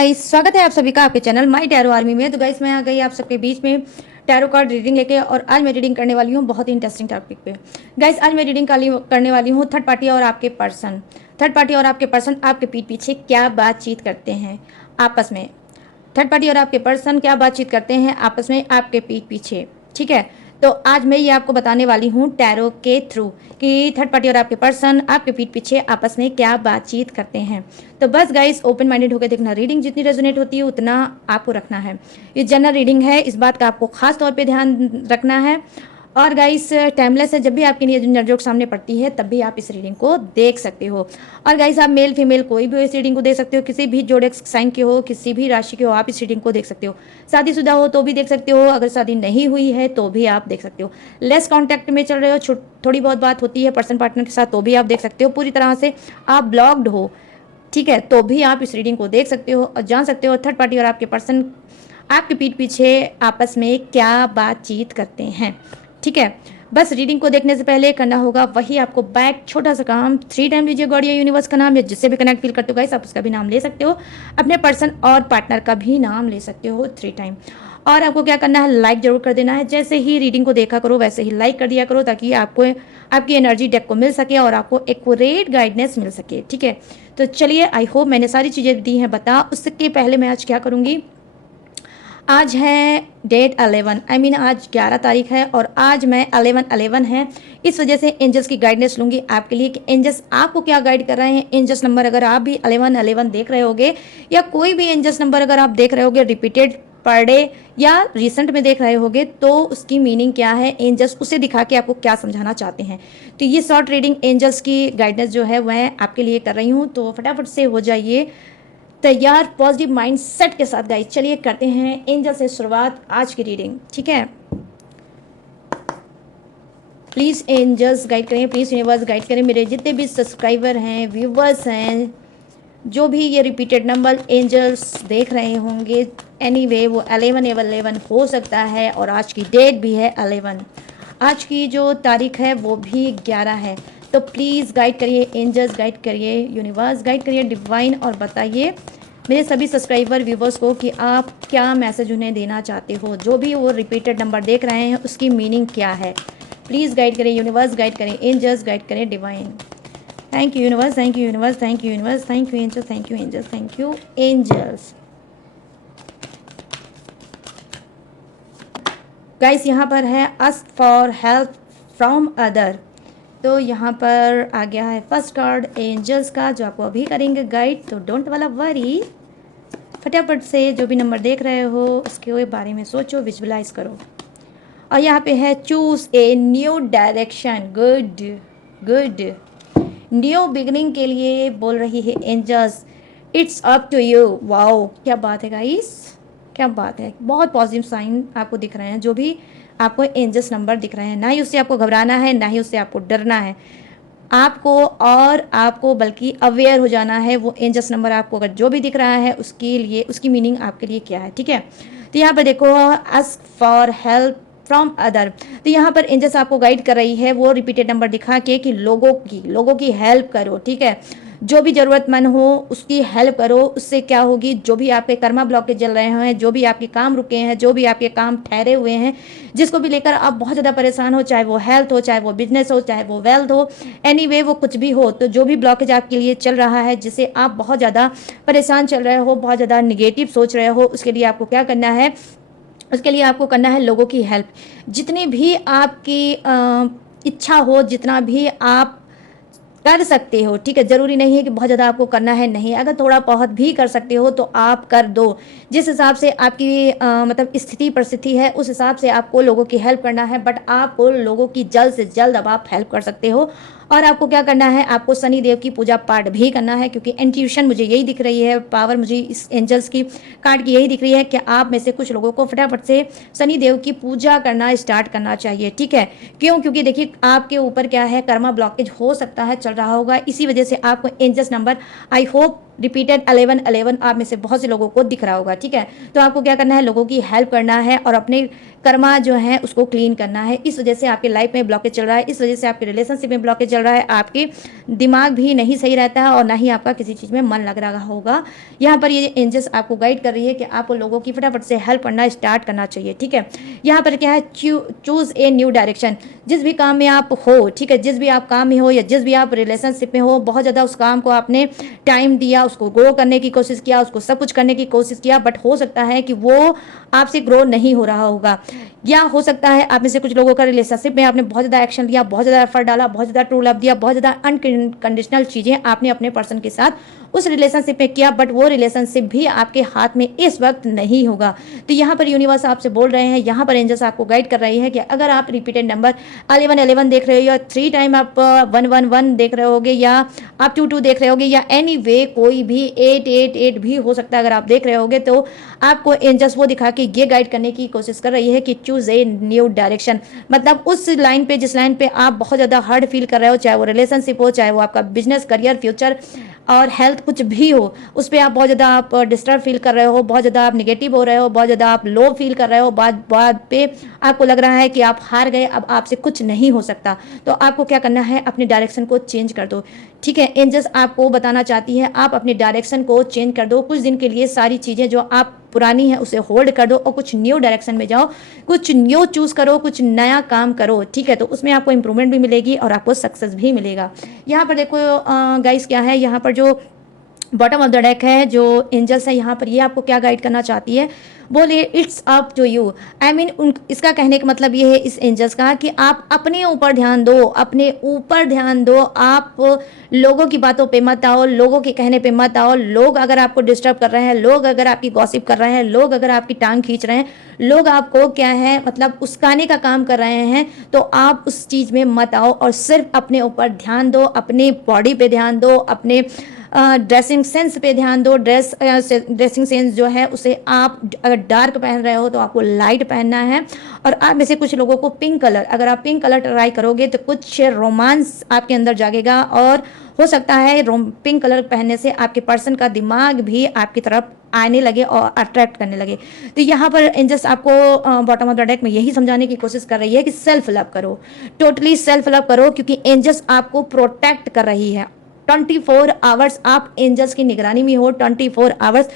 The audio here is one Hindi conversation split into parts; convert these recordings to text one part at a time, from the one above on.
गाइस, स्वागत है आप सभी का आपके चैनल माय टैरो आर्मी में। तो गाइस, मैं आ गई आप सबके बीच में टैरो कार्ड रीडिंग लेके, और आज मैं रीडिंग करने वाली हूँ बहुत ही इंटरेस्टिंग टॉपिक पे। गाइस, आज मैं रीडिंग करने वाली हूँ थर्ड पार्टी और आपके पर्सन। थर्ड पार्टी और आपके पर्सन आपके पीठ पीछे क्या बातचीत करते हैं आपस में। थर्ड पार्टी और आपके पर्सन क्या बातचीत करते हैं आपस में आपके पीठ पीछे, ठीक है। तो आज मैं ये आपको बताने वाली हूँ टैरो के थ्रू कि थर्ड पार्टी और आपके पर्सन आपके पीठ पीछे आपस में क्या बातचीत करते हैं। तो बस गाइस, ओपन माइंडेड होकर देखना। रीडिंग जितनी रेजोनेट होती है उतना आपको रखना है। ये जनरल रीडिंग है, इस बात का आपको खास तौर पे ध्यान रखना है। और गाइस, टाइमलेस है, जब भी आपकी नजर सामने पड़ती है तब भी आप इस रीडिंग को देख सकते हो। और गाइस, आप मेल फीमेल कोई भी इस रीडिंग को देख सकते हो, किसी भी जोड़े साइन के हो, किसी भी राशि के हो, आप इस रीडिंग को देख सकते हो। शादीशुदा हो तो भी देख सकते हो, अगर शादी नहीं हुई है तो भी आप देख सकते हो। लेस कॉन्टैक्ट में चल रहे हो, थोड़ी बहुत बात होती है पर्सन पार्टनर के साथ, तो भी आप देख सकते हो। पूरी तरह से आप ब्लॉक्ड हो, ठीक है, तो भी आप इस रीडिंग को देख सकते हो और जान सकते हो थर्ड पार्टी और आपके पर्सन आपके पीठ पीछे आपस में क्या बातचीत करते हैं, ठीक है। बस रीडिंग को देखने से पहले करना होगा वही आपको बैक छोटा सा काम। 3 टाइम लीजिए गॉड या यूनिवर्स का नाम, या जिससे भी कनेक्ट फील करते हो गाइस, आप उसका भी नाम ले सकते हो, अपने पर्सन और पार्टनर का भी नाम ले सकते हो 3 टाइम। और आपको क्या करना है, लाइक जरूर कर देना है। जैसे ही रीडिंग को देखा करो वैसे ही लाइक कर दिया करो, ताकि आपको आपकी एनर्जी डेक को मिल सके और आपको एक्यूरेट गाइडेंस मिल सके, ठीक है। तो चलिए, आई होप मैंने सारी चीज़ें दी हैं बता। उसके पहले मैं आज क्या करूँगी, आज है डेट 11, आज 11 तारीख है और आज मैं 11 है, इस वजह से एंजल्स की गाइडेंस लूँगी आपके लिए कि एंजल्स आपको क्या गाइड कर रहे हैं। एंजल्स नंबर अगर आप भी 11 देख रहे होगे, या कोई भी एंजल्स नंबर अगर आप देख रहे होगे रिपीटेड पर डे या रिसेंट में देख रहे होगे, तो उसकी मीनिंग क्या है, एंजल्स उसे दिखा के आपको क्या समझाना चाहते हैं। तो ये शॉर्ट रीडिंग एंजल्स की गाइडेंस जो है वह आपके लिए कर रही हूँ। तो फटाफट से हो जाइए तैयार पॉजिटिव माइंड सेट के साथ गाइस। चलिए करते हैं एंजल से शुरुआत आज की रीडिंग, ठीक है। प्लीज़ एंजल्स गाइड करें, प्लीज़ यूनिवर्स गाइड करें। मेरे जितने भी सब्सक्राइबर हैं, व्यूवर्स हैं, जो भी ये रिपीटेड नंबर एंजल्स देख रहे होंगे, एनीवे वो 11 हो सकता है। और आज की डेट भी है 11, आज की जो तारीख है वो भी 11 है। तो प्लीज़ गाइड करिए एंजल्स, गाइड करिए यूनिवर्स, गाइड करिए डिवाइन, और बताइए मेरे सभी सब्सक्राइबर व्यूवर्स को कि आप क्या मैसेज उन्हें देना चाहते हो। जो भी वो रिपीटेड नंबर देख रहे हैं उसकी मीनिंग क्या है, प्लीज़ गाइड करें यूनिवर्स, गाइड करें एंजल्स, गाइड करें divine. Thank you universe, thank you universe, thank you universe, thank you angels, thank you angels, thank you angels. Guys, यहाँ पर है ask for help from other. तो यहाँ पर आ गया है फर्स्ट कार्ड एंजल्स का, जो आपको अभी करेंगे गाइड। तो डोंट वाला वरी, फटाफट से जो भी नंबर देख रहे हो उसके बारे में सोचो, विजुअलाइज करो। और यहाँ पे है choose a new direction, good good. New beginning के लिए बोल रही है angels, it's up to you. Wow, क्या बात है गाइस, क्या बात है। बहुत पॉजिटिव साइन आपको दिख रहे हैं, जो भी आपको एंजल्स नंबर दिख रहे हैं। ना ही उससे आपको घबराना है, ना ही उससे आपको डरना है, आपको बल्कि अवेयर हो जाना है। वो एंजल्स नंबर आपको अगर जो भी दिख रहा है उसके लिए, उसकी मीनिंग आपके लिए क्या है, ठीक है। तो यहाँ पर देखो, ask for help from other. तो यहाँ पर एंजल्स आपको गाइड कर रही है वो रिपीटेड नंबर दिखा के कि लोगों की हेल्प करो, ठीक है। जो भी ज़रूरतमंद हो उसकी हेल्प करो। उससे क्या होगी, जो भी आपके कर्मा ब्लॉक चल रहे हैं, जो भी आपके काम रुके हैं, जो भी आपके काम ठहरे हुए हैं, जिसको भी लेकर आप बहुत ज़्यादा परेशान हो, चाहे वो हेल्थ हो, चाहे वो बिजनेस हो, चाहे वो वेल्थ हो, एनीवे वो कुछ भी हो, तो जो भी ब्लॉकेज आपके लिए चल रहा है, जिससे आप बहुत ज़्यादा परेशान चल रहे हो, बहुत ज़्यादा निगेटिव सोच रहे हो, उसके लिए आपको क्या करना है, उसके लिए आपको करना है लोगों की हेल्प। जितनी भी आपकी इच्छा हो, जितना भी आप कर सकते हो, ठीक है। ज़रूरी नहीं है कि बहुत ज़्यादा आपको करना है, नहीं, अगर थोड़ा बहुत भी कर सकते हो तो आप कर दो। जिस हिसाब से आपकी मतलब स्थिति परिस्थिति है, उस हिसाब से आपको लोगों की हेल्प करना है। बट आपको लोगों की जल्द से जल्द अब आप हेल्प कर सकते हो। और आपको क्या करना है, आपको शनि देव की पूजा पाठ भी करना है, क्योंकि इंट्यूशन मुझे यही दिख रही है, पावर मुझे इस एंजल्स की कार्ड की यही दिख रही है कि आप में से कुछ लोगों को फटाफट से शनि देव की पूजा करना स्टार्ट करना चाहिए, ठीक है। क्यों, क्योंकि देखिए आपके ऊपर क्या है, कर्मा ब्लॉकेज हो सकता है चल रहा होगा, इसी वजह से आपको angels number I hope repeated 11 आप में से बहुत से लोगों को दिख रहा होगा, ठीक है। तो आपको क्या करना है, लोगों की हेल्प करना है और अपने कर्मा जो है उसको क्लीन करना है। इस वजह से आपके लाइफ में ब्लॉकेज चल रहा है, इस वजह से आपके रिलेशनशिप में ब्लॉकेज चल रहा है, आपके दिमाग भी नहीं सही रहता है और ना ही आपका किसी चीज़ में मन लग रहा होगा। यहाँ पर ये एंजल्स आपको गाइड कर रही है कि आपको लोगों की फटाफट से हेल्प करना स्टार्ट करना चाहिए, ठीक है। यहाँ पर क्या है, चूज ए न्यू डायरेक्शन। जिस भी काम में आप हो, ठीक है, जिस भी आप काम में हो या जिस भी आप रिलेशनशिप में हो, बहुत ज़्यादा उस काम को आपने टाइम दिया, उसको ग्रो करने की कोशिश किया, उसको सब कुछ करने की कोशिश किया, बट हो सकता है कि वो आपसे ग्रो नहीं हो रहा होगा। या हो सकता है आप में से कुछ लोगों का रिलेशनशिप में आपने बहुत ज़्यादा एक्शन लिया, बहुत ज़्यादा एफर्ट डाला, बहुत ज़्यादा ट्रू लव दिया, बहुत ज़्यादा अनकंडीशनल चीज़ें आपने अपने पर्सन के साथ उस रिलेशनशिप में किया, बट वो रिलेशनशिप भी आपके हाथ में इस वक्त नहीं होगा। तो यहाँ पर यूनिवर्स आपसे बोल रहे हैं, यहाँ पर एंजल्स आपको गाइड कर रही है कि अगर आप रिपीटेड नंबर 11 देख रहे हो या 3 टाइम आप 111 देख रहे होगे या आप 22 देख रहे होगे या एनी वे कोई भी 888 भी हो सकता है, अगर आप देख रहे होगे तो आपको एंजल्स वो दिखा के ये गाइड करने की कोशिश कर रही है कि चूज ए न्यू डायरेक्शन। मतलब उस लाइन पे, जिस लाइन पे आप बहुत ज़्यादा हर्ट फील कर रहे हो, चाहे वो रिलेशनशिप हो, चाहे वो आपका बिजनेस, करियर, फ्यूचर और हेल्थ कुछ भी हो, उस पर आप बहुत ज़्यादा आप डिस्टर्ब फील कर रहे हो, बहुत ज़्यादा आप निगेटिव हो रहे हो, बहुत ज़्यादा आप लो फील कर रहे हो, बात बात पे आपको लग रहा है कि आप हार गए, अब आपसे कुछ नहीं हो सकता, तो आपको क्या करना है, अपनी डायरेक्शन को चेंज कर दो, ठीक है। एंजल्स आपको बताना चाहती है आप अपनी डायरेक्शन को चेंज कर दो, कुछ दिन के लिए सारी चीज़ें जो आप पुरानी है उसे होल्ड कर दो और कुछ न्यू डायरेक्शन में जाओ, कुछ न्यू चूज करो, कुछ नया काम करो, ठीक है। तो उसमें आपको इंप्रूवमेंट भी मिलेगी और आपको सक्सेस भी मिलेगा। यहाँ पर देखो गाइस क्या है, यहाँ पर जो बॉटम ऑफ द डेक है, जो एंजल्स है यहाँ पर, ये आपको क्या गाइड करना चाहती है, बोलिए it's up to you. I mean इसका कहने का मतलब ये है इस एंजल्स का कि आप अपने ऊपर ध्यान दो, अपने ऊपर ध्यान दो, आप लोगों की बातों पे मत आओ, लोगों के कहने पे मत आओ। लोग अगर आपको डिस्टर्ब कर रहे हैं, लोग अगर आपकी गॉसिप कर रहे हैं, लोग अगर आपकी टांग खींच रहे हैं, लोग आपको क्या है मतलब उस्काने का काम कर रहे हैं, तो आप उस चीज़ में मत आओ और सिर्फ अपने ऊपर ध्यान दो, अपनी बॉडी पे ध्यान दो, अपने ड्रेसिंग सेंस पे ध्यान दो। ड्रेसिंग सेंस जो है उसे आप अगर डार्क पहन रहे हो तो आपको लाइट पहनना है। और आप में से कुछ लोगों को पिंक कलर, अगर आप पिंक कलर ट्राई करोगे तो कुछ रोमांस आपके अंदर जागेगा और हो सकता है पिंक कलर पहनने से आपके पर्सन का दिमाग भी आपकी तरफ आने लगे और अट्रैक्ट करने लगे। तो यहाँ पर एंजल्स आपको बॉटम ऑफ द डेक में यही समझाने की कोशिश कर रही है कि सेल्फ लव करो, टोटली सेल्फ लव करो, क्योंकि एंजल्स आपको प्रोटेक्ट कर रही है। 24 आवर्स आप एंजल्स की निगरानी में हो, 24 आवर्स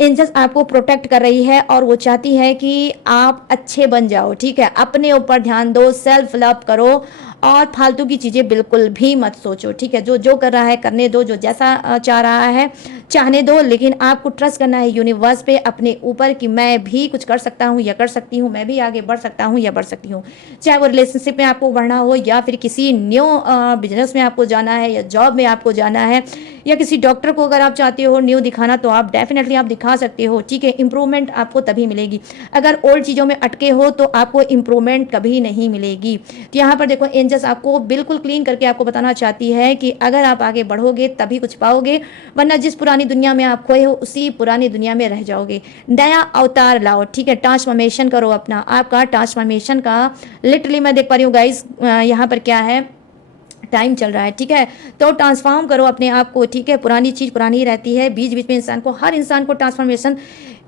एंजल्स आपको प्रोटेक्ट कर रही है और वो चाहती है कि आप अच्छे बन जाओ, ठीक है। अपने ऊपर ध्यान दो, सेल्फ लव करो और फालतू की चीज़ें बिल्कुल भी मत सोचो, ठीक है। जो जो कर रहा है करने दो, जो जैसा चाह रहा है चाहने दो, लेकिन आपको ट्रस्ट करना है यूनिवर्स पे, अपने ऊपर कि मैं भी कुछ कर सकता हूँ या कर सकती हूँ, मैं भी आगे बढ़ सकता हूँ या बढ़ सकती हूँ। चाहे वो रिलेशनशिप में आपको बढ़ना हो या फिर किसी न्यू बिजनेस में आपको जाना है या जॉब में आपको जाना है या किसी डॉक्टर को अगर आप चाहते हो न्यू दिखाना, तो आप डेफिनेटली आप दिखा सकते हो, ठीक है। इंप्रूवमेंट आपको तभी मिलेगी। अगर ओल्ड चीज़ों में अटके हो तो आपको इंप्रूवमेंट कभी नहीं मिलेगी। तो यहाँ पर देखो एंजल्स आपको बिल्कुल क्लीन करके आपको बताना चाहती है कि अगर आप आगे बढ़ोगे तभी कुछ पाओगे, वरना जिस पुरानी दुनिया में आप खोए हो उसी पुरानी दुनिया में रह जाओगे। नया अवतार लाओ, ठीक है। ट्रांसफॉर्मेशन करो अपना, आपका ट्रांसफॉर्मेशन का लिटरली मैं देख पा रही हूँ गाइस, यहाँ पर क्या है, टाइम चल रहा है, ठीक है। तो ट्रांसफॉर्म करो अपने आप को, ठीक है। पुरानी चीज़ पुरानी ही रहती है, बीच बीच में इंसान को, हर इंसान को ट्रांसफॉर्मेशन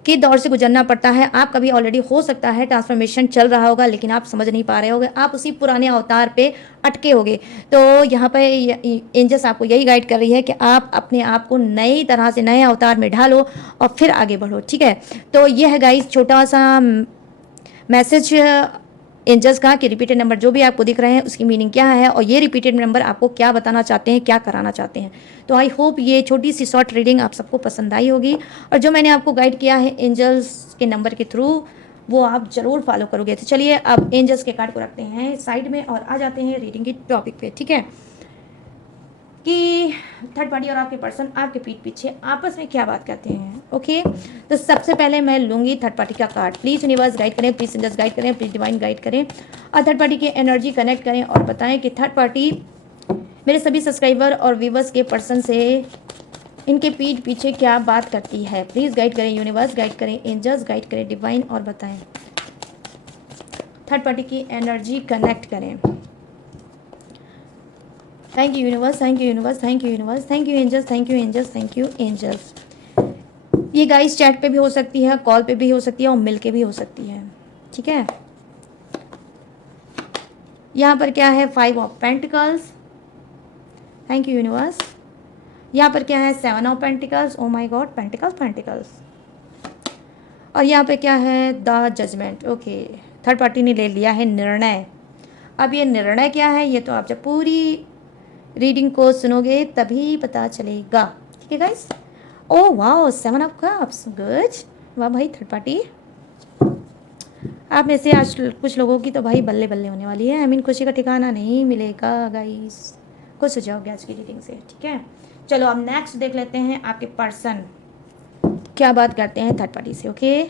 के दौर से गुजरना पड़ता है। आप कभी ऑलरेडी हो सकता है ट्रांसफॉर्मेशन चल रहा होगा लेकिन आप समझ नहीं पा रहे होगे, आप उसी पुराने अवतार पे अटके होगे। तो यहाँ पे एंजल्स आपको यही गाइड कर रही है कि आप अपने आप को नई तरह से नए अवतार में ढालो और फिर आगे बढ़ो, ठीक है। तो ये है गाइस छोटा सा मैसेज एंजल्स का कि रिपीटेड नंबर जो भी आपको दिख रहे हैं उसकी मीनिंग क्या है और ये रिपीटेड नंबर आपको क्या बताना चाहते हैं, क्या कराना चाहते हैं। तो आई होप ये छोटी सी शॉर्ट रीडिंग आप सबको पसंद आई होगी और जो मैंने आपको गाइड किया है एंजल्स के नंबर के थ्रू वो आप ज़रूर फॉलो करोगे। तो चलिए अब एंजल्स के कार्ड को रखते हैं साइड में और आ जाते हैं रीडिंग के टॉपिक पे, ठीक है। कि थर्ड पार्टी और आपके पर्सन आपके पीठ पीछे आपस में क्या बात करते हैं, ओके। तो सबसे पहले मैं लूँगी थर्ड पार्टी का कार्ड। प्लीज़ यूनिवर्स गाइड करें, प्लीज़ एंजल्स गाइड करें, प्लीज़ डिवाइन गाइड करें और थर्ड पार्टी की एनर्जी कनेक्ट करें और बताएं कि थर्ड पार्टी मेरे सभी सब्सक्राइबर और व्यूवर्स के पर्सन से इनके पीठ पीछे क्या बात करती है। प्लीज़ गाइड करें यूनिवर्स, गाइड करें एंजल्स, गाइड करें डिवाइन और बताएं। थर्ड पार्टी की एनर्जी कनेक्ट करें। Thank you universe, thank you universe, thank you universe, thank you angels, thank you angels, thank you angels. ये गाइस चैट पे भी हो सकती है, कॉल पे भी हो सकती है और मिल के भी हो सकती है, ठीक है। यहाँ पर क्या है, 5 of pentacles, thank you universe. यहाँ पर क्या है, 7 of pentacles, oh my god, pentacles pentacles. और यहाँ पे क्या है, the judgement. Okay, third party ने ले लिया है निर्णय। अब ये निर्णय क्या है, ये तो आप जब पूरी रीडिंग को सुनोगे तभी पता चलेगा, ठीक है guys. Oh wow, 7 of cups, good. वाह भाई, थर्ड पार्टी आप में से आज कुछ लोगों की तो भाई बल्ले बल्ले होने वाली है। आई मीन खुशी का ठिकाना नहीं मिलेगा गाइस, खुश हो जाओगे आज की रीडिंग से, ठीक है। चलो अब नेक्स्ट देख लेते हैं आपके पर्सन क्या बात करते हैं थर्ड पार्टी से। ओके,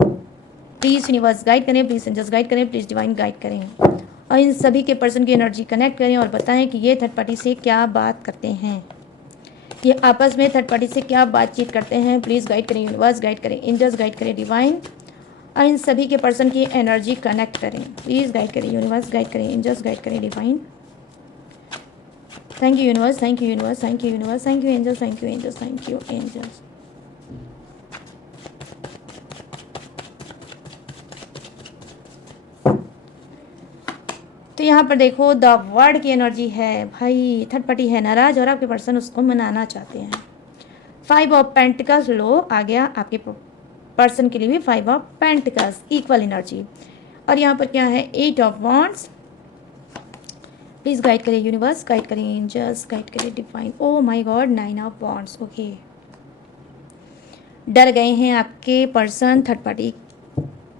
प्लीज़ यूनिवर्स गाइड करें, प्लीज़ एंजल्स गाइड करें, प्लीज़ डिवाइन गाइड करें और इन सभी के पर्सन की एनर्जी कनेक्ट करें और बताएं कि ये थर्ड पार्टी से क्या बात करते हैं, ये आपस में थर्ड पार्टी से क्या बातचीत करते हैं। प्लीज़ गाइड करें यूनिवर्स, गाइड करें एंजल्स, गाइड करें डिवाइन और इन सभी के पर्सन की एनर्जी कनेक्ट करें। प्लीज़ गाइड करें यूनिवर्स, गाइड करें एंजल्स, गाइड करें divine. Thank you universe, thank you universe, thank you universe, thank you angels, thank you angels, thank you angels. तो यहाँ पर देखो द वर्ड की एनर्जी है भाई, थर्ड पार्टी है नाराज और आपके पर्सन उसको मनाना चाहते हैं। 5 ऑफ पेंटिकल्स लो आ गया आपके पर्सन के लिए भी, 5 ऑफ पेंटिकल्स इक्वल एनर्जी। और यहाँ पर क्या है, 8 ऑफ वॉन्ड्स। प्लीज़ गाइड करें यूनिवर्स, गाइड करें एंजल्स, गाइड करें divine. O my God, 9 of wands. Okay, डर गए हैं आपके पर्सन थर्ड पार्टी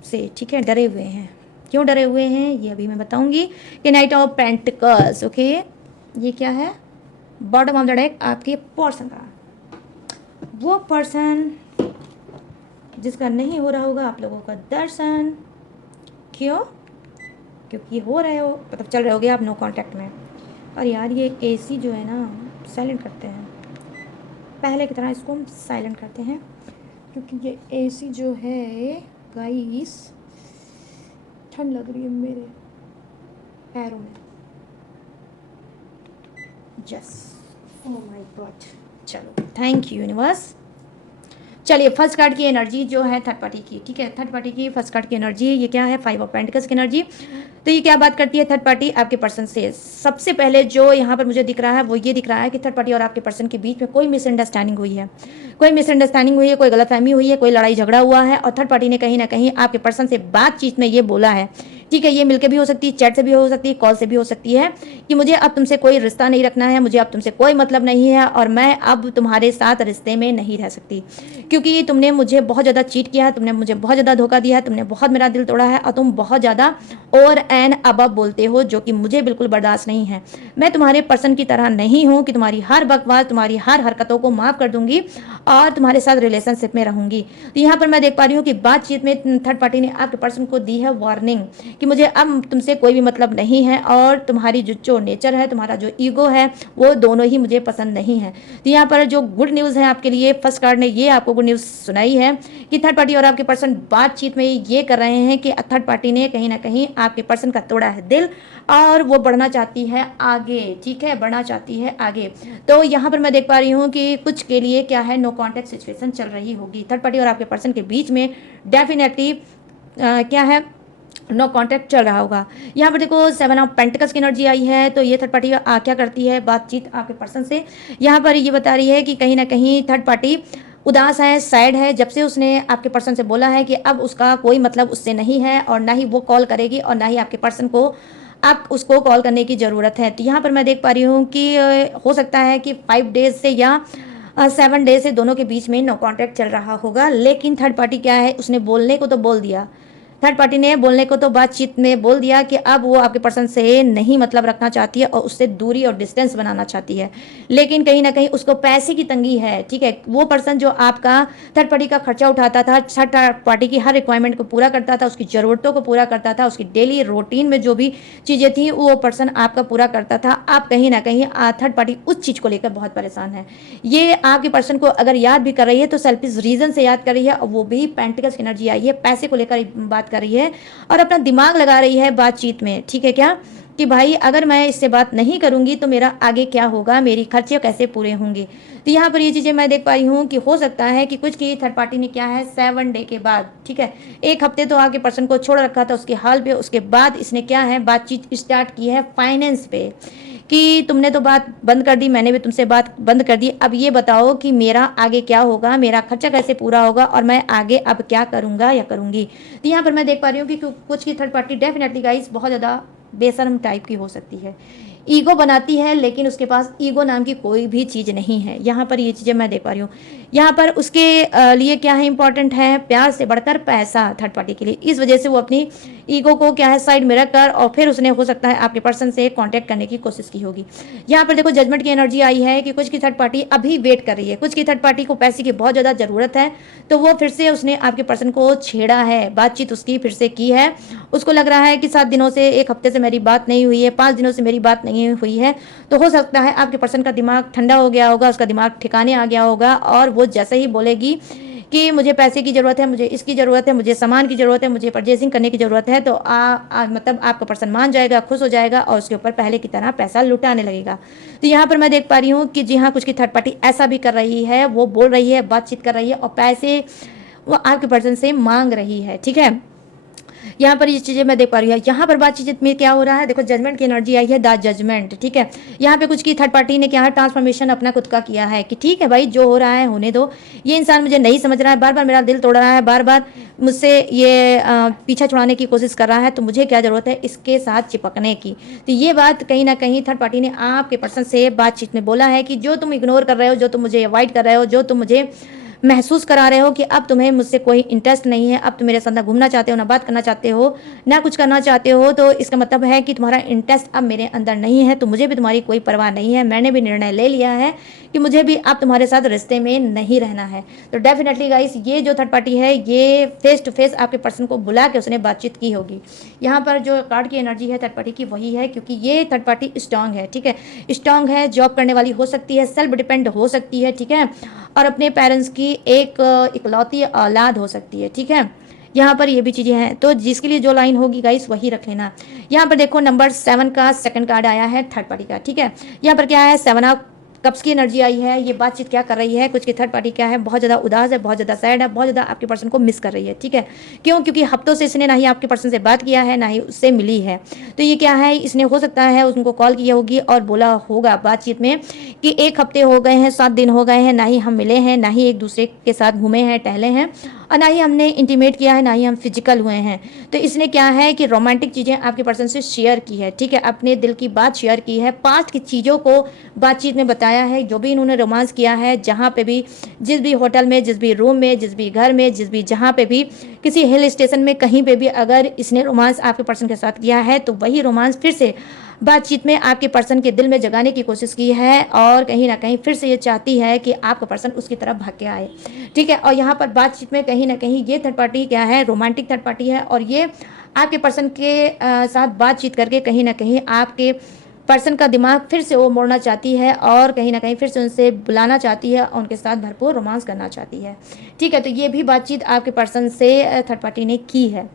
से, ठीक है, डरे हुए हैं। क्यों डरे हुए हैं ये अभी मैं बताऊंगी। कि नाइट ऑफ पेंटिकल्स। ओके, ये क्या है, बॉटम ऑफ द डेक आपके पर्सन का, वो पर्सन जिसका नहीं हो रहा होगा आप लोगों का दर्शन। क्यों, क्योंकि हो रहे हो मतलब चल रहे होगे आप नो कांटेक्ट में। और यार ये एसी जो है ना साइलेंट करते हैं, पहले की तरह इसको हम साइलेंट करते हैं क्योंकि ये एसी जो है गाइस ठंड लग रही है मेरे पैरों में। Yes, oh my God. चलो थैंक यू यूनिवर्स। चलिए फर्स्ट कार्ड की एनर्जी जो है थर्ड पार्टी की, ठीक है, थर्ड पार्टी की फर्स्ट कार्ड की एनर्जी ये क्या है, 5 ऑफ पेंटिकल्स की एनर्जी। तो ये क्या बात करती है थर्ड पार्टी आपके पर्सन से। सबसे पहले जो यहाँ पर मुझे दिख रहा है वो ये दिख रहा है कि थर्ड पार्टी और आपके पर्सन के बीच में कोई मिसअंडरस्टैंडिंग हुई है, कोई मिसअंडरस्टैंडिंग हुई है, कोई गलतफहमी हुई है, कोई लड़ाई झगड़ा हुआ है और थर्ड पार्टी ने कहीं ना कहीं आपके पर्सन से बातचीत में ये बोला है, ठीक है, ये मिलकर भी हो सकती है, चैट से भी हो सकती है, कॉल से भी हो सकती है कि मुझे अब तुमसे कोई रिश्ता नहीं रखना है, मुझे अब तुमसे कोई मतलब नहीं है और मैं अब तुम्हारे साथ रिश्ते में नहीं रह सकती क्योंकि तुमने मुझे बहुत ज़्यादा चीट किया है, तुमने मुझे बहुत ज़्यादा धोखा दिया है, तुमने बहुत मेरा दिल तोड़ा है और तुम बहुत ज़्यादा और एन अब बोलते हो जो कि मुझे बिल्कुल बर्दाश्त नहीं है। मैं तुम्हारे पर्सन की तरह नहीं हूँ कि तुम्हारी हर बकवास, तुम्हारी हर हरकतों को माफ़ कर दूंगी और तुम्हारे साथ रिलेशनशिप में रहूंगी। तो यहाँ पर मैं देख पा रही हूँ कि बातचीत में थर्ड पार्टी ने आपके पर्सन को दी है वार्निंग कि मुझे अब तुमसे कोई भी मतलब नहीं है और तुम्हारी जो नेचर है, तुम्हारा जो ईगो है वो दोनों ही मुझे पसंद नहीं है। तो यहाँ पर जो गुड न्यूज़ है आपके लिए, फर्स्ट कार्ड ने ये आपको गुड न्यूज़ सुनाई है कि थर्ड पार्टी और आपके पर्सन बातचीत में ये कर रहे हैं कि थर्ड पार्टी ने कहीं ना कहीं आपके पर्सन का तोड़ा है दिल और वो बढ़ना चाहती है आगे, ठीक है, बढ़ना चाहती है आगे। तो यहाँ पर मैं देख पा रही हूँ कि कुछ के लिए क्या है, नो कॉन्टेक्ट सिचुएशन चल रही होगी थर्ड पार्टी और आपके पर्सन के बीच में। डेफिनेटली क्या है, नो कॉन्टैक्ट चल रहा होगा। यहाँ पर देखो 7 ऑफ पेंटिकल्स की एनर्जी आई है। तो ये थर्ड पार्टी क्या करती है बातचीत आपके पर्सन से, यहाँ पर ये बता रही है कि कहीं ना कहीं थर्ड पार्टी उदास है, सैड है, जब से उसने आपके पर्सन से बोला है कि अब उसका कोई मतलब उससे नहीं है और ना ही वो कॉल करेगी और ना ही आपके पर्सन को आप उसको कॉल करने की ज़रूरत है। तो यहाँ पर मैं देख पा रही हूँ कि हो सकता है कि 5 डेज से या 7 डेज से दोनों के बीच में नो कॉन्टैक्ट चल रहा होगा। लेकिन थर्ड पार्टी क्या है, उसने बोलने को तो बोल दिया, थर्ड पार्टी ने बोलने को तो बातचीत में बोल दिया कि अब वो आपके पर्सन से नहीं मतलब रखना चाहती है और उससे दूरी और डिस्टेंस बनाना चाहती है। लेकिन कहीं ना कहीं उसको पैसे की तंगी है, ठीक है, वो पर्सन जो आपका थर्ड पार्टी का खर्चा उठाता था, थर्ड पार्टी की हर रिक्वायरमेंट को पूरा करता था, उसकी ज़रूरतों को पूरा करता था, उसकी डेली रूटीन में जो भी चीज़ें थी वो पर्सन आपका पूरा करता था। आप कहीं ना कहीं थर्ड पार्टी उस चीज़ को लेकर बहुत परेशान है। ये आपके पर्सन को अगर याद भी कर रही है तो सेल्फिश रीज़न से याद कर रही है और वो भी पेंटिकल्स की एनर्जी आई है, पैसे को लेकर बात कर रही है और अपना दिमाग लगा रही है बातचीत में, ठीक है क्या, कि भाई अगर मैं इससे बात नहीं करूंगी तो मेरा आगे क्या होगा, मेरी खर्चे कैसे पूरे होंगे। तो यहाँ पर ये चीज़ें मैं देख पा रही हूँ कि हो सकता है कि कुछ की थर्ड पार्टी ने क्या है 7 डे के बाद, ठीक है, 1 हफ्ते तो आपके पर्सन को छोड़ रखा था उसके हाल पे, उसके बाद इसने क्या है बातचीत स्टार्ट की है फाइनेंस पे, कि तुमने तो बात बंद कर दी, मैंने भी तुमसे बात बंद कर दी, अब ये बताओ कि मेरा आगे क्या होगा, मेरा खर्चा कैसे पूरा होगा और मैं आगे अब क्या करूँगा या करूँगी। तो यहाँ पर मैं देख पा रही हूँ कि कुछ की थर्ड पार्टी डेफिनेटली गाइस बहुत ज़्यादा बेशर्म टाइप की हो सकती है, ईगो बनाती है, लेकिन उसके पास ईगो नाम की कोई भी चीज़ नहीं है। यहाँ पर ये चीज़ें मैं देख पा रही हूँ। यहाँ पर उसके लिए क्या है इंपॉर्टेंट है, प्यार से बढ़कर पैसा थर्ड पार्टी के लिए, इस वजह से वो अपनी ईगो को क्या है साइड में रखकर और फिर उसने हो सकता है आपके पर्सन से कांटेक्ट करने की कोशिश की होगी। यहाँ पर देखो जजमेंट की एनर्जी आई है कि कुछ की थर्ड पार्टी अभी वेट कर रही है, कुछ की थर्ड पार्टी को पैसे की बहुत ज़्यादा ज़रूरत है, तो वो फिर से उसने आपके पर्सन को छेड़ा है, बातचीत उसकी फिर से की है। उसको लग रहा है कि 7 दिनों से 1 हफ्ते से मेरी बात नहीं हुई है, 5 दिनों से मेरी बात नहीं हुई है, तो हो सकता है आपके पर्सन का दिमाग ठंडा हो गया होगा, उसका दिमाग ठिकाने आ गया होगा और वो जैसे ही बोलेगी कि मुझे पैसे की ज़रूरत है, मुझे इसकी ज़रूरत है, मुझे सामान की ज़रूरत है, मुझे परचेसिंग करने की ज़रूरत है, तो मतलब आपका पर्सन मान जाएगा, खुश हो जाएगा और उसके ऊपर पहले की तरह पैसा लुटाने लगेगा। तो यहाँ पर मैं देख पा रही हूँ कि जी हाँ, कुछ की थर्ड पार्टी ऐसा भी कर रही है, वो बोल रही है, बातचीत कर रही है और पैसे वो आपके पर्सन से मांग रही है, ठीक है। यहाँ पर ये चीज़ें मैं देख पा रही हूँ। यहाँ पर बातचीत में क्या हो रहा है, देखो जजमेंट की एनर्जी आई है, द जजमेंट, ठीक है। यहाँ पे कुछ की थर्ड पार्टी ने क्या है ट्रांसफॉर्मेशन अपना खुद का किया है कि ठीक है भाई जो हो रहा है होने दो, ये इंसान मुझे नहीं समझ रहा है, बार बार मेरा दिल तोड़ रहा है, बार बार मुझसे ये पीछा छुड़ाने की कोशिश कर रहा है, तो मुझे क्या ज़रूरत है इसके साथ चिपकने की। तो ये बात कहीं ना कहीं थर्ड पार्टी ने आपके पर्सन से बातचीत में बोला है कि जो तुम इग्नोर कर रहे हो, जो तुम मुझे अवॉइड कर रहे हो, जो तुम मुझे महसूस करा रहे हो कि अब तुम्हें मुझसे कोई इंटरेस्ट नहीं है, अब तुम मेरे साथ ना घूमना चाहते हो, ना बात करना चाहते हो, ना कुछ करना चाहते हो, तो इसका मतलब है कि तुम्हारा इंटरेस्ट अब मेरे अंदर नहीं है, तो मुझे भी तुम्हारी कोई परवाह नहीं है, मैंने भी निर्णय ले लिया है कि मुझे भी अब तुम्हारे साथ रिश्ते में नहीं रहना है। तो डेफिनेटली गाइस ये जो थर्ड पार्टी है ये फेस टू फेस आपके पर्सन को बुला के उसने बातचीत की होगी। यहाँ पर जो कार्ड की एनर्जी है थर्ड पार्टी की वही है, क्योंकि ये थर्ड पार्टी स्ट्रांग है, ठीक है, स्ट्रांग है, जॉब करने वाली हो सकती है, सेल्फ डिपेंड हो सकती है, ठीक है, और अपने पेरेंट्स की एक इकलौती औलाद हो सकती है, ठीक है। यहाँ पर ये भी चीज़ें हैं, तो जिसके लिए जो लाइन होगी गाइस वही रख लेना। यहाँ पर देखो नंबर 7 का सेकंड कार्ड आया है थर्ड पार्टी का, ठीक है। यहाँ पर क्या है 7 ऑफ कप्स की एनर्जी आई है, ये बातचीत क्या कर रही है, कुछ की थर्ड पार्टी क्या है बहुत ज़्यादा उदास है, बहुत ज़्यादा सैड है, बहुत ज़्यादा आपके पर्सन को मिस कर रही है, ठीक है। क्यों, क्योंकि हफ्तों से इसने ना ही आपके पर्सन से बात किया है ना ही उससे मिली है। तो ये क्या है, इसने हो सकता है उनको कॉल किया होगी और बोला होगा बातचीत में कि 1 हफ्ते हो गए हैं, 7 दिन हो गए हैं, ना ही हम मिले हैं, ना ही एक दूसरे के साथ घूमे हैं, टहले हैं, और ना ही हमने इंटीमेट किया है, ना ही हम फिजिकल हुए हैं। तो इसने क्या है कि रोमांटिक चीज़ें आपके पर्सन से शेयर की है, ठीक है, अपने दिल की बात शेयर की है, पास्ट की चीज़ों को बातचीत में बताया है, जो भी इन्होंने रोमांस किया है, जहाँ पे भी, जिस भी होटल में, जिस भी रूम में, जिस भी घर में, जिस भी जहाँ पे भी, किसी हिल स्टेशन में, कहीं पे भी अगर इसने रोमांस आपके पर्सन के साथ किया है, तो वही रोमांस फिर से बातचीत में आपके पर्सन के दिल में जगाने की कोशिश की है और कहीं ना कहीं फिर से ये चाहती है कि आपका पर्सन उसकी तरफ भाग के आए, ठीक है। और यहाँ पर बातचीत में कहीं ना कहीं ये थर्ड पार्टी क्या है, रोमांटिक थर्ड पार्टी है, और ये आपके पर्सन के साथ बातचीत करके कहीं ना कहीं आपके पर्सन का दिमाग फिर से वो मोड़ना चाहती है और कहीं ना कहीं फिर से उनसे बुलाना चाहती है और उनके साथ भरपूर रोमांस करना चाहती है, ठीक है। तो ये भी बातचीत आपके पर्सन से थर्ड पार्टी ने की है।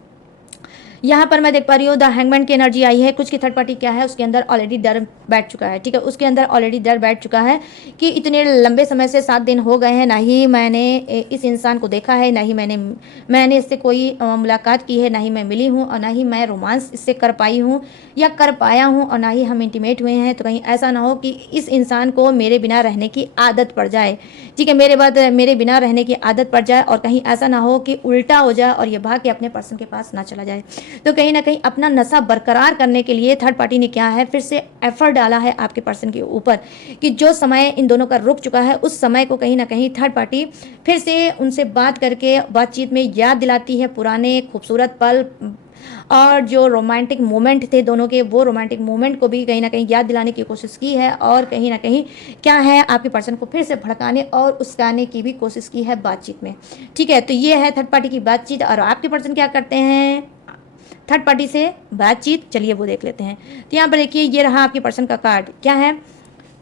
यहाँ पर मैं देख पा रही हूँ द हैंगमैन की एनर्जी आई है, कुछ की थर्ड पार्टी क्या है उसके अंदर ऑलरेडी डर बैठ चुका है, ठीक है, उसके अंदर ऑलरेडी डर बैठ चुका है कि इतने लंबे समय से 7 दिन हो गए हैं, ना ही मैंने इस इंसान को देखा है, ना ही मैंने इससे कोई मुलाकात की है, ना ही मैं मिली हूँ और ना ही मैं रोमांस इससे कर पाई हूँ या कर पाया हूँ और ना ही हम इंटीमेट हुए हैं। तो कहीं ऐसा ना हो कि इस इंसान को मेरे बिना रहने की आदत पड़ जाए, ठीक है, मेरे बिना रहने की आदत पड़ जाए और कहीं ऐसा ना हो कि उल्टा हो जाए और ये भाग के अपने पर्सन के पास ना चला जाए। तो कहीं ना कहीं अपना नशा बरकरार करने के लिए थर्ड पार्टी ने क्या है फिर से एफर्ट डाला है आपके पर्सन के ऊपर कि जो समय इन दोनों का रुक चुका है उस समय को कहीं ना कहीं थर्ड पार्टी फिर से उनसे बात करके बातचीत में याद दिलाती है पुराने खूबसूरत पल और जो रोमांटिक मोमेंट थे दोनों के, वो रोमांटिक मोमेंट को भी कहीं ना कहीं याद दिलाने की कोशिश की है और कहीं ना कहीं क्या है आपके पर्सन को फिर से भड़काने और उस्काने की भी कोशिश की है बातचीत में, ठीक है। तो ये है थर्ड पार्टी की बातचीत और आपके पर्सन क्या करते हैं थर्ड पार्टी से बातचीत, चलिए वो देख लेते हैं। तो यहाँ पर देखिए ये रहा आपके पर्सन का कार्ड, क्या है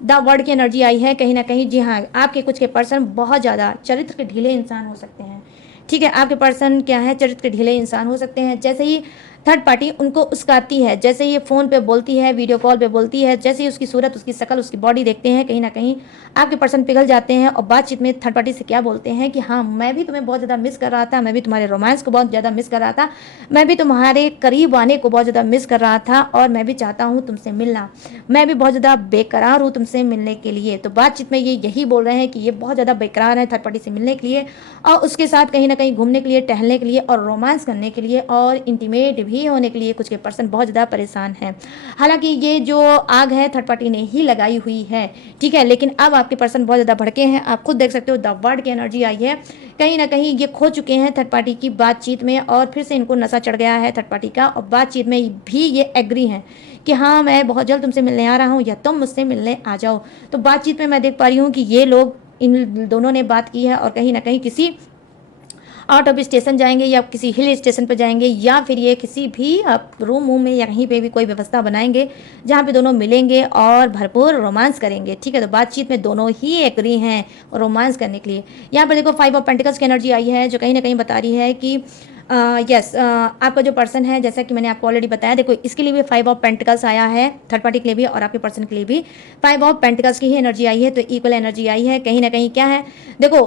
द वर्ड की एनर्जी आई है कहीं ना कहीं, जी हाँ, आपके कुछ के पर्सन बहुत ज़्यादा चरित्र के ढीले इंसान हो सकते हैं, ठीक है, आपके पर्सन क्या है चरित्र के ढीले इंसान हो सकते हैं। जैसे ही थर्ड पार्टी उनको उस्काती है, जैसे ये फ़ोन पे बोलती है, वीडियो कॉल पे बोलती है, जैसे ही उसकी सूरत, उसकी शक्ल, उसकी बॉडी देखते हैं, कहीं ना कहीं आपके पर्सन पिघल जाते हैं और बातचीत में थर्ड पार्टी से क्या बोलते हैं कि हाँ, मैं भी तुम्हें बहुत ज़्यादा मिस कर रहा था, मैं भी तुम्हारे रोमांस को बहुत ज़्यादा मिस कर रहा था, मैं भी तुम्हारे करीब आने को बहुत ज़्यादा मिस कर रहा था और मैं भी चाहता हूँ तुमसे मिलना, मैं भी बहुत ज़्यादा बेकरार हूँ तुमसे मिलने के लिए। तो बातचीत में ये यही बोल रहे हैं कि ये बहुत ज़्यादा बेकरार है थर्ड पार्टी से मिलने के लिए और उसके साथ कहीं ना कहीं घूमने के लिए, टहलने के लिए और रोमांस करने के लिए और इंटीमेट भी होने के लिए कुछ के पर्सन बहुत ज़्यादा परेशान हैं। हालांकि ये जो आग है थर्ड पार्टी ने ही लगाई हुई है, ठीक है, लेकिन अब आपके पर्सन बहुत ज़्यादा भड़के हैं। आप खुद देख सकते हो द वर्ड की एनर्जी आई है, कहीं ना कहीं ये खो चुके हैं थर्ड पार्टी की बातचीत में और फिर से इनको नशा चढ़ गया है थर्ड पार्टी का और बातचीत में भी ये एग्री हैं कि हाँ, मैं बहुत जल्द तुमसे मिलने आ रहा हूँ या तुम मुझसे मिलने आ जाओ। तो बातचीत में मैं देख पा रही हूँ कि ये लोग, इन दोनों ने बात की है और कहीं ना कहीं किसी आउट ऑफ स्टेशन जाएंगे या किसी हिल स्टेशन पर जाएंगे या फिर ये किसी भी रूम वूम में या कहीं पे भी कोई व्यवस्था बनाएंगे जहाँ पे दोनों मिलेंगे और भरपूर रोमांस करेंगे, ठीक है। तो बातचीत में दोनों ही एग्री हैं रोमांस करने के लिए। यहाँ पर देखो 5 ऑफ पेंटिकल्स की एनर्जी आई है जो कहीं ना कहीं बता रही है कि यस, आपका जो पर्सन है, जैसा कि मैंने आपको ऑलरेडी बताया, देखो इसके लिए भी 5 ऑफ पेंटिकल्स आया है, थर्ड पार्टी के लिए भी और आपके पर्सन के लिए भी 5 ऑफ पेंटिकल्स की ही एनर्जी आई है। तो इक्वल एनर्जी आई है। कहीं ना कहीं क्या है, देखो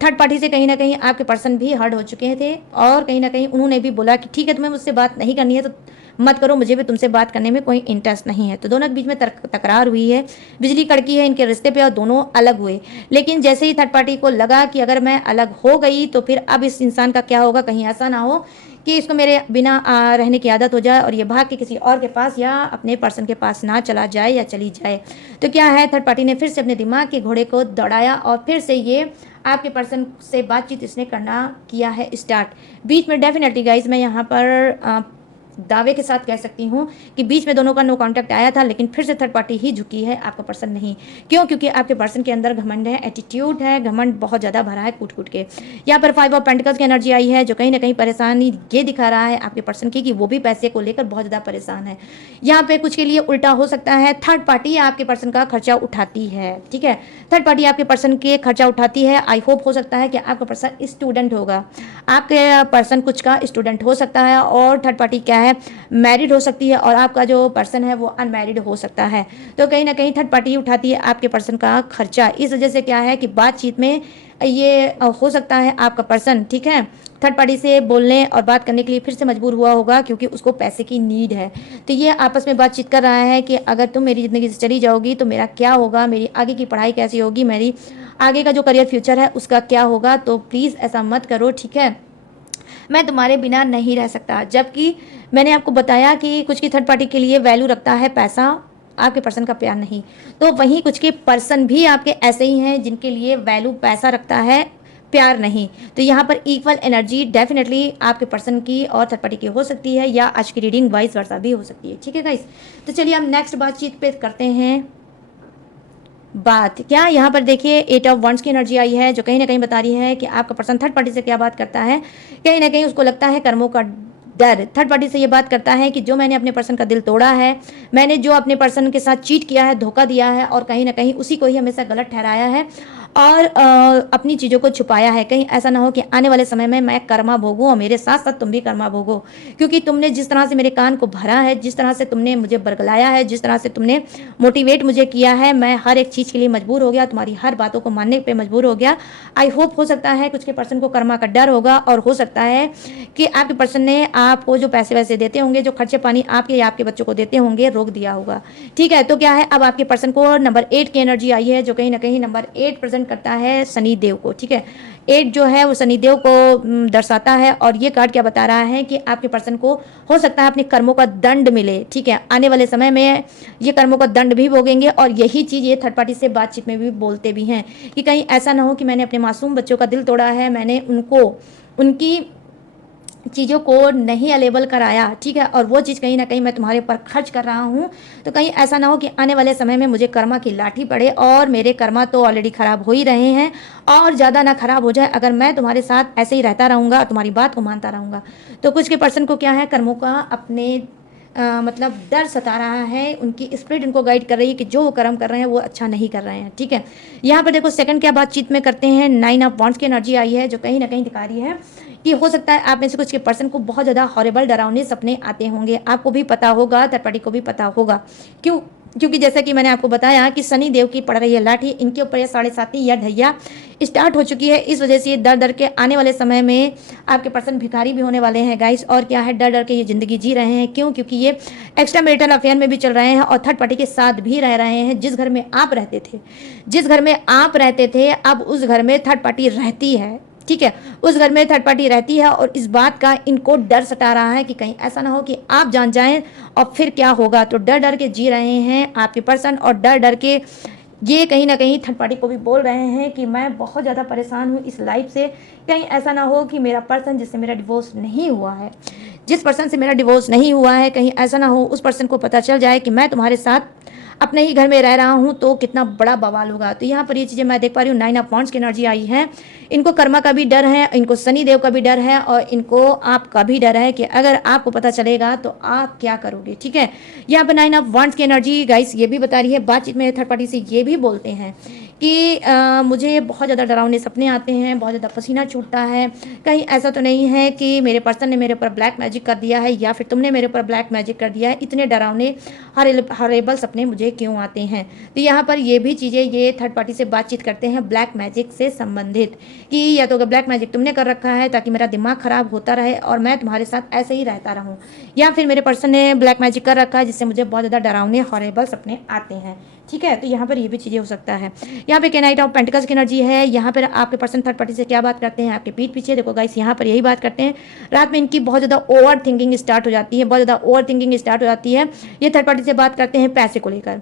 थर्ड पार्टी से कहीं ना कहीं आपके पर्सन भी हर्ट हो चुके थे और कहीं ना कहीं उन्होंने भी बोला कि ठीक है, तुम्हें मुझसे बात नहीं करनी है तो मत करो, मुझे भी तुमसे बात करने में कोई इंटरेस्ट नहीं है। तो दोनों के बीच में तकरार हुई है, बिजली कड़की है इनके रिश्ते पे और दोनों अलग हुए। लेकिन जैसे ही थर्ड पार्टी को लगा कि अगर मैं अलग हो गई तो फिर अब इस इंसान का क्या होगा, कहीं ऐसा ना हो कि इसको मेरे बिना रहने की आदत हो जाए और ये भाग के किसी और के पास या अपने पर्सन के पास ना चला जाए या चली जाए। तो क्या है, थर्ड पार्टी ने फिर से अपने दिमाग के घोड़े को दौड़ाया और फिर से ये आपके पर्सन से बातचीत इसने करना किया है स्टार्ट। बीच में डेफिनेटली गाइज मैं यहाँ पर दावे के साथ कह सकती हूँ कि बीच में दोनों का नो कांटेक्ट आया था, लेकिन फिर से थर्ड पार्टी ही झुकी है, आपका पर्सन नहीं। क्यों? क्योंकि आपके पर्सन के अंदर घमंड है, एटीट्यूड है, घमंड बहुत ज़्यादा भरा है कूट कूट के। यहाँ पर 5 ऑफ पेंटिकल्स की एनर्जी आई है जो कहीं ना कहीं परेशानी ये दिखा रहा है आपके पर्सन की कि वो भी पैसे को लेकर बहुत ज़्यादा परेशान है। यहाँ पे कुछ के लिए उल्टा हो सकता है, थर्ड पार्टी आपके पर्सन का खर्चा उठाती है, ठीक है, थर्ड पार्टी आपके पर्सन के खर्चा उठाती है। आई होप हो सकता है कि आपका पर्सन स्टूडेंट होगा, आपके पर्सन कुछ का स्टूडेंट हो सकता है और थर्ड पार्टी क्या है, मैरिड हो सकती है और आपका जो पर्सन है वो अनमैरिड हो सकता है। तो कहीं ना कहीं थर्ड पार्टी उठाती है आपके पर्सन का खर्चा। इस वजह से क्या है कि बातचीत में ये हो सकता है आपका पर्सन, ठीक है, थर्ड पार्टी से बोलने और बात करने के लिए फिर से मजबूर हुआ होगा क्योंकि उसको पैसे की नीड है। तो ये आपस में बातचीत कर रहा है कि अगर तुम मेरी ज़िंदगी से चली जाओगी तो मेरा क्या होगा, मेरी आगे की पढ़ाई कैसी होगी, मेरी आगे का जो करियर फ्यूचर है उसका क्या होगा। तो प्लीज़ ऐसा मत करो, ठीक है, मैं तुम्हारे बिना नहीं रह सकता। जबकि मैंने आपको बताया कि कुछ की थर्ड पार्टी के लिए वैल्यू रखता है पैसा, आपके पर्सन का प्यार नहीं। तो वहीं कुछ के पर्सन भी आपके ऐसे ही हैं जिनके लिए वैल्यू पैसा रखता है, प्यार नहीं। तो यहाँ पर इक्वल एनर्जी डेफिनेटली आपके पर्सन की और थर्ड पार्टी की हो सकती है या आज की रीडिंग वाइस वर्सा भी हो सकती है, ठीक है गाइस। तो चलिए हम नेक्स्ट बातचीत पे करते हैं बात। क्या यहाँ पर देखिए 8 ऑफ वंड्स की एनर्जी आई है जो कहीं ना कहीं बता रही है कि आपका पर्सन थर्ड पार्टी से क्या बात करता है, कहीं ना कहीं उसको लगता है कर्मों का डर। थर्ड पार्टी से ये बात करता है कि जो मैंने अपने पर्सन का दिल तोड़ा है, मैंने जो अपने पर्सन के साथ चीट किया है, धोखा दिया है और कहीं ना कहीं उसी को ही हमेशा गलत ठहराया है और अपनी चीज़ों को छुपाया है। कहीं ऐसा ना हो कि आने वाले समय में मैं कर्मा भोगूं और मेरे साथ साथ तुम भी कर्मा भोगो, क्योंकि तुमने जिस तरह से मेरे कान को भरा है, जिस तरह से तुमने मुझे बरगलाया है, जिस तरह से तुमने मोटिवेट मुझे किया है, मैं हर एक चीज़ के लिए मजबूर हो गया, तुम्हारी हर बातों को मानने पर मजबूर हो गया। आई होप हो सकता है कुछ के पर्सन को कर्मा का डर होगा और हो सकता है कि आपके पर्सन ने आपको जो पैसे वैसे देते होंगे, जो खर्चे पानी आपके या आपके बच्चों को देते होंगे, रोक दिया होगा, ठीक है। तो क्या है, अब आपके पर्सन को नंबर 8 की एनर्जी आई है जो कहीं ना कहीं नंबर 8 प्रेजेंट करता है शनि देव को, ठीक है। 8 जो है वो शनि देव को दर्शाता है और ये कार्ड क्या बता रहा है कि आपके पर्सन को हो सकता है अपने कर्मों का दंड मिले, ठीक है। आने वाले समय में ये कर्मों का दंड भी भोगेंगे और यही चीज़ ये थर्ड पार्टी से बातचीत में भी बोलते भी हैं कि कहीं ऐसा ना हो कि मैंने अपने मासूम बच्चों का दिल तोड़ा है, मैंने उनको उनकी चीज़ों को नहीं अलेबल कराया, ठीक है, और वो चीज़ कहीं ना कहीं मैं तुम्हारे ऊपर खर्च कर रहा हूँ। तो कहीं ऐसा ना हो कि आने वाले समय में मुझे कर्मा की लाठी पड़े और मेरे कर्मा तो ऑलरेडी ख़राब हो ही रहे हैं और ज़्यादा ना ख़राब हो जाए अगर मैं तुम्हारे साथ ऐसे ही रहता रहूँगा और तुम्हारी बात को मानता रहूँगा। तो कुछ के पर्सन को क्या है, कर्मों का अपने मतलब डर सता रहा है, उनकी स्पिरिट उनको गाइड कर रही है कि जो वो कर्म कर रहे हैं वो अच्छा नहीं कर रहे हैं। ठीक है, यहाँ पर देखो सेकंड क्या बातचीत में करते हैं, 9 ऑफ वॉन्ड्स की एनर्जी आई है जो कहीं ना कहीं दिखा रही है कि हो सकता है आप में से कुछ के पर्सन को बहुत ज़्यादा हॉरिबल डरावने सपने आते होंगे। आपको भी पता होगा, थर्ड पार्टी को भी पता होगा। क्योंकि जैसा कि मैंने आपको बताया कि शनि देव की पड़ रही है लाठी, इनके ऊपर ये 7.5 या ढैया स्टार्ट हो चुकी है। इस वजह से ये डर डर के आने वाले समय में आपके पर्सन भिखारी भी होने वाले हैं गाइस। और क्या है, डर डर के ये ज़िंदगी जी रहे हैं। क्यों? क्योंकि ये एक्स्ट्रा मैरिटल अफेयर में भी चल रहे हैं और थर्ड पार्टी के साथ भी रह रहे हैं। जिस घर में आप रहते थे, अब उस घर में थर्ड पार्टी रहती है। ठीक है, उस घर में थर्ड पार्टी रहती है और इस बात का इनको डर सता रहा है कि कहीं ऐसा ना हो कि आप जान जाएं और फिर क्या होगा। तो डर डर के जी रहे हैं आपके पर्सन, और डर डर के ये कहीं ना कहीं थर्ड पार्टी को भी बोल रहे हैं कि मैं बहुत ज़्यादा परेशान हूँ इस लाइफ से। कहीं ऐसा ना हो कि मेरा पर्सन जिससे मेरा डिवोर्स नहीं हुआ है, जिस पर्सन से मेरा डिवोर्स नहीं हुआ है, कहीं ऐसा ना हो उस पर्सन को पता चल जाए कि मैं तुम्हारे साथ अपने ही घर में रह रहा हूँ, तो कितना बड़ा बवाल होगा। तो यहाँ पर ये चीज़ें मैं देख पा रही हूँ। 9 ऑफ वॉन्ड्स की एनर्जी आई है। इनको कर्मा का भी डर है, इनको शनि देव का भी डर है और इनको आपका भी डर है कि अगर आपको पता चलेगा तो आप क्या करोगे। ठीक है, यहाँ पर 9 ऑफ वॉन्ड्स की एनर्जी गाइस ये भी बता रही है, बातचीत में थर्ड पार्टी से ये भी बोलते हैं कि मुझे बहुत ज़्यादा डरावने सपने आते हैं, बहुत ज़्यादा पसीना छूटता है। कहीं ऐसा तो नहीं है कि मेरे पर्सन ने मेरे ऊपर ब्लैक मैजिक कर दिया है या फिर तुमने मेरे ऊपर ब्लैक मैजिक कर दिया है, इतने डरावने हॉरिबल सपने मुझे क्यों आते हैं। तो यहाँ पर ये भी चीज़ें ये थर्ड पार्टी से बातचीत करते हैं ब्लैक मैजिक से संबंधित, कि या तो ब्लैक मैजिक तुमने कर रखा है ताकि मेरा दिमाग खराब होता रहे और मैं तुम्हारे साथ ऐसे ही रहता रहूँ, या फिर मेरे पर्सन ने ब्लैक मैजिक कर रखा है जिससे मुझे बहुत ज़्यादा डरावने हॉरिबल सपने आते हैं। ठीक है, तो यहाँ पर ये भी चीज़ें हो सकता है। यहाँ पे नाइट ऑफ पेंटिकल्स की एनर्जी है। यहाँ पर आपके पर्सन थर्ड पार्टी से क्या बात करते हैं आपके पीठ पीछे, देखो गाइस यहाँ पर यही बात करते हैं। रात में इनकी बहुत ज़्यादा ओवर थिंकिंग स्टार्ट हो जाती है, बहुत ज़्यादा ओवर थिंकिंग स्टार्ट हो जाती है। ये थर्ड पार्टी से बात करते हैं पैसे को लेकर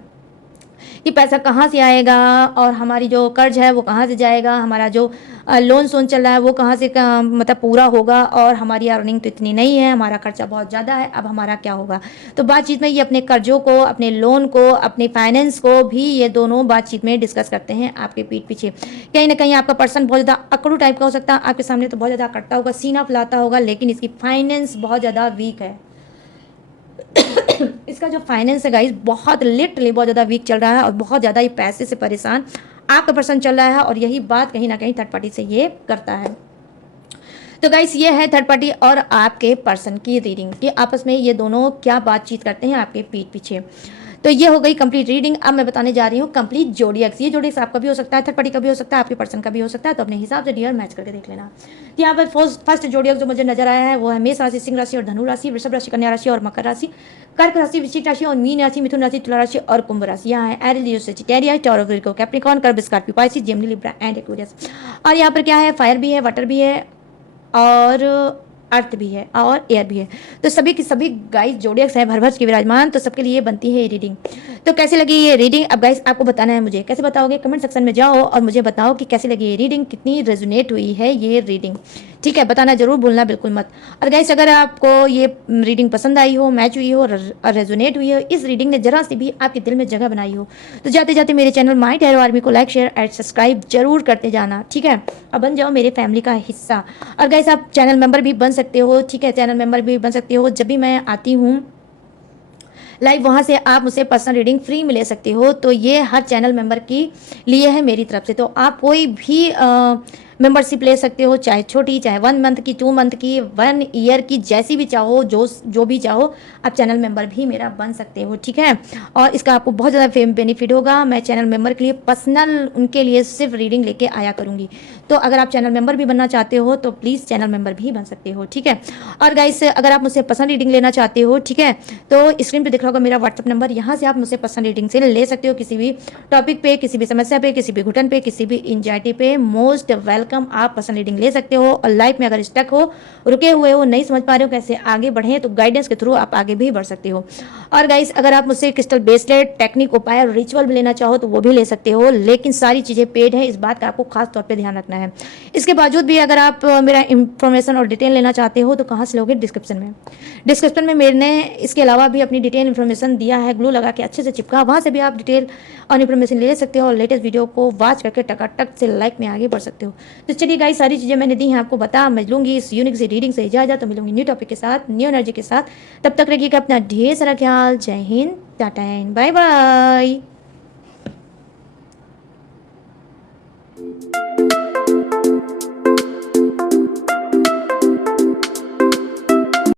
कि पैसा कहाँ से आएगा और हमारी जो कर्ज है वो कहाँ से जाएगा, हमारा जो लोन सोन चल रहा है वो कहाँ से मतलब पूरा होगा, और हमारी अर्निंग तो इतनी नहीं है, हमारा खर्चा बहुत ज़्यादा है, अब हमारा क्या होगा। तो बातचीत में ये अपने कर्जों को, अपने लोन को, अपने फाइनेंस को भी ये दोनों बातचीत में डिस्कस करते हैं आपके पीठ पीछे। कहीं ना कहीं आपका पर्सन बहुत ज़्यादा अकड़ू टाइप का हो सकता है, आपके सामने तो बहुत ज़्यादा अकड़ता होगा, सीना फुलाता होगा, लेकिन इसकी फाइनेंस बहुत ज़्यादा वीक है। इसका जो फाइनेंस है गाइस बहुत लिटरली बहुत ज़्यादा वीक चल रहा है और बहुत ज़्यादा ये पैसे से परेशान आपका पर्सन चल रहा है, और यही बात कहीं ना कहीं थर्ड पार्टी से ये करता है। तो गाइस ये है थर्ड पार्टी और आपके पर्सन की रीडिंग कि आपस में ये दोनों क्या बातचीत करते हैं आपके पीठ पीछे। तो ये हो गई कंप्लीट रीडिंग। अब मैं बताने जा रही हूँ कंप्लीट जोडियक्स। ये जोडियक्स आपका भी हो सकता है, थर्ड पार्टी का भी हो सकता है, आपके पर्सन का भी हो सकता है, तो अपने हिसाब से डियर मैच करके देख लेना। तो यहाँ पर फर्स्ट जोडियक्स जो मुझे नजर आया है वो है मेष राशि, सिंह राशि और धनु राशि, वृषभ राशि, कन्या राशि और मकर राशि, कर्क राशि, वृश्चिक राशि और मीन राशि, मिथुन राशि, तुला राशि और कुंभ राशि। यहाँ है Aries, Leo, Sagittarius, Taurus, Virgo, Capricorn, कर्ब, Scorpio, Pisces, Gemini, Libra and Aquarius. और यहाँ पर क्या है, फायर भी है, वाटर भी है और अर्थ भी है और एयर भी है। तो सभी की सभी गाइस जोडियक्स है भर भर के विराजमान, तो सबके लिए बनती है ये रीडिंग। तो कैसे लगी ये रीडिंग, अब गाइस आपको बताना है मुझे। कैसे बताओगे, कमेंट सेक्शन में जाओ और मुझे बताओ कि कैसी लगी ये रीडिंग, कितनी रेजोनेट हुई है ये रीडिंग। ठीक है, बताना जरूर भूलना बिल्कुल मत। और गाइस अगर आपको ये रीडिंग पसंद आई हो, मैच हुई हो और रेजोनेट हुई हो, इस रीडिंग ने जरा सी भी आपके दिल में जगह बनाई हो, तो जाते जाते मेरे चैनल माय टैरो आर्मी को लाइक, शेयर एंड सब्सक्राइब जरूर करते जाना। ठीक है, अब बन जाओ मेरे फैमिली का हिस्सा। और गाइस आप चैनल मेंबर भी बन सकते हो। ठीक है, चैनल मेंबर भी बन सकते हो। जब भी मैं आती हूँ लाइव वहाँ से आप मुझसे पर्सनल रीडिंग फ्री में ले सकते हो। तो ये हर चैनल मेंबर की लिए है मेरी तरफ से। तो आप कोई भी मेंबरशिप ले सकते हो, चाहे छोटी, चाहे 1 मंथ की, 2 मंथ की, 1 ईयर की, जैसी भी चाहो, जो भी चाहो आप चैनल मेंबर भी मेरा बन सकते हो। ठीक है, और इसका आपको बहुत ज़्यादा बेनिफिट होगा। मैं चैनल मेंबर के लिए पर्सनल उनके लिए सिर्फ रीडिंग लेके आया करूँगी। तो अगर आप चैनल मेंबर भी बनना चाहते हो तो प्लीज़ चैनल मेंबर भी बन सकते हो। ठीक है, और गाइस अगर आप मुझसे पर्सनल रीडिंग लेना चाहते हो, ठीक है, तो स्क्रीन पे दिख रहा होगा मेरा व्हाट्सअप नंबर, यहाँ से आप मुझसे पर्सनल रीडिंग से ले सकते हो। किसी भी टॉपिक पे, किसी भी समस्या पे, किसी भी घुटन पे, किसी भी एंजाइटी पे, मोस्ट वेलकम, आप पर्सनल रीडिंग ले सकते हो। और लाइफ में अगर स्टक हो, रुके हुए हो, नहीं समझ पा रहे हो कैसे आगे बढ़े, तो गाइडेंस के थ्रू आप आगे भी बढ़ सकते हो। और गाइस अगर आप मुझसे क्रिस्टल ब्रेसलेट, टेक्निक, उपाय और रिचुअल भी लेना चाहो तो वो भी ले सकते हो, लेकिन सारी चीज़ें पेड है, इस बात का आपको खास तौर पर ध्यान रखना है। इसके बावजूद भी अगर आप मेरा इंफॉर्मेशन और डिटेल लेना चाहते हो तो कहाँ से लोगे, डिस्क्रिप्शन में मैंने इसके अलावा भी अपनी डिटेल इन्फॉर्मेशन दिया है, ग्लू लगा के अच्छे से चिपका, वहाँ से भी आप डिटेल और इन्फॉर्मेशन ले सकते हो और लेटेस्ट वीडियो को वॉच करके टकाटक से लाइक में आगे बढ़ सकते हो। तो चलिए गाइस, सारी चीज़ें मैंने दी हैं आपको बता, मैं लूँगी इस यूनिक सी रीडिंग से इजाज़त, तो मिलूंगी न्यू टॉपिक के साथ, न्यू एनर्जी के साथ। तब तक रखिएगा अपना ढेर सारा ख्याल। जय Hind, tata and bye bye.